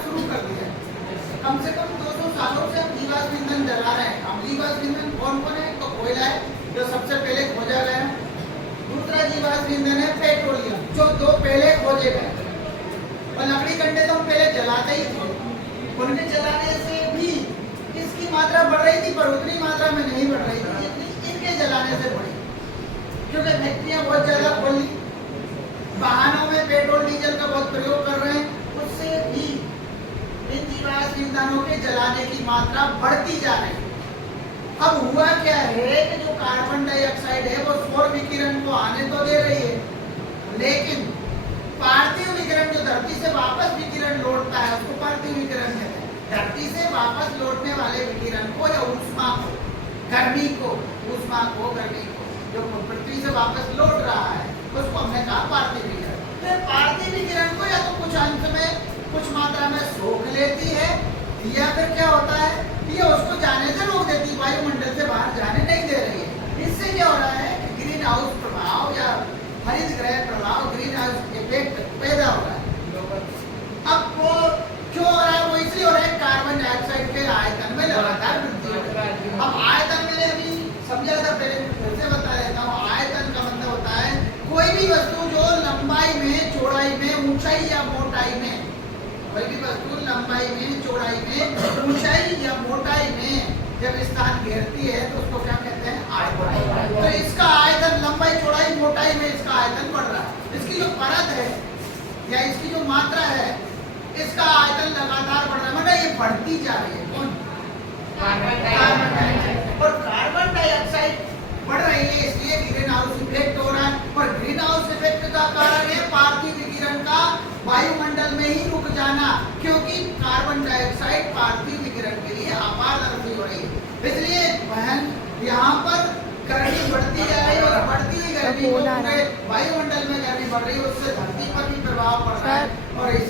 शुरू कर दिया। कम से कम 200 सालों से हम जीवाश्म ईंधन जला रहे हैं। हम जीवाश्म ईंधन कौन कौन है? तो कोयला है जो सबसे पहले खोजा गया, दूसरा जीवाश्म ईंधन है पेट्रोलियम जो दो पहले खोजे गए, और लकड़ी कंडे तो हम पहले जलाते ही थे। उनके जलाने से भी इसकी मात्रा बढ़ रही थी पर उतनी मात्रा में नहीं बढ़ रही थी जितनी इनके जलाने से बढ़ी, क्योंकि फैक्ट्रियां बहुत ज्यादा खोल ली, वाहनों में पेट्रोल डीजल का बहुत प्रयोग कर रहे हैं, उससे भी इन जीवाश्म ईंधनों के जलाने की मात्रा बढ़ती जा रही है। अब हुआ क्या है कि जो कार्बन डाइऑक्साइड है वो सौर विकिरण को आने तो दे रही है, लेकिन पार्थिव विकिरण जो धरती से वापस विकिरण लौटता है उसको पार्थिव विकिरण कहते हैं। धरती से वापस लौटने वाले विकिरण को या ऊष्मा को, गर्मी को, ऊष्मा को, गर्मी को जो पृथ्वी से वापस लौट रहा है उसको हमने कहा पार्थिव विकिरण। तो पार्थिव विकिरण को या तो कुछ अंश में, कुछ मात्रा में सोख लेती है, या फिर क्या होता है ये उसको जाने से रोक देती है, वायुमंडल से बाहर जाने नहीं दे रही है। इससे क्या हो रहा है कि ग्रीन हाउस प्रभाव या हरित गृह प्रभाव, ग्रीन हाउस इफेक्ट पैदा हो रहा है। अब वो क्यों हो रहा है? वो इसलिए हो रहा है कार्बन डाइऑक्साइड के आयतन में लगातार वृद्धि हो रही है। अब आयतन मैंने अभी समझा था, पहले फिर से बता देता हूँ। आयतन का मतलब होता है कोई भी वस्तु जो लंबाई में, चौड़ाई में, ऊंचाई या मोटाई में, कोई भी वस्तु लंबाई में, चौड़ाई में, ऊंचाई या मोटाई में जब स्थान घेरती है तो उसको क्या कहते हैं? आयतन। तो इसका आयतन लंबाई, चौड़ाई, मोटाई में इसका आयतन बढ़ रहा है। इसकी जो परत है या इसकी जो मात्रा है इसका आयतन लगातार बढ़ रहा है, मतलब ये बढ़ती जा रही है। कौन? Carbon dioxide. और कार्बन डाइऑक्साइड बढ़ रही है इसलिए ग्रीन हाउस इफेक्ट हो रहा है, और ग्रीन हाउस इफेक्ट का कारण है पार्थिव विकिरण का वायुमंडल में ही रुक जाना, क्योंकि कार्बन डाइऑक्साइड पार्थिव विकिरण के लिए अपारदर्शी हो रही है। इसलिए बहन यहाँ पर गर्मी बढ़ती जा रही है, और बढ़ती हुई गर्मी को वायुमंडल में गर्मी बढ़ रही है, उससे धरती पर भी प्रभाव पड़ रहा है। और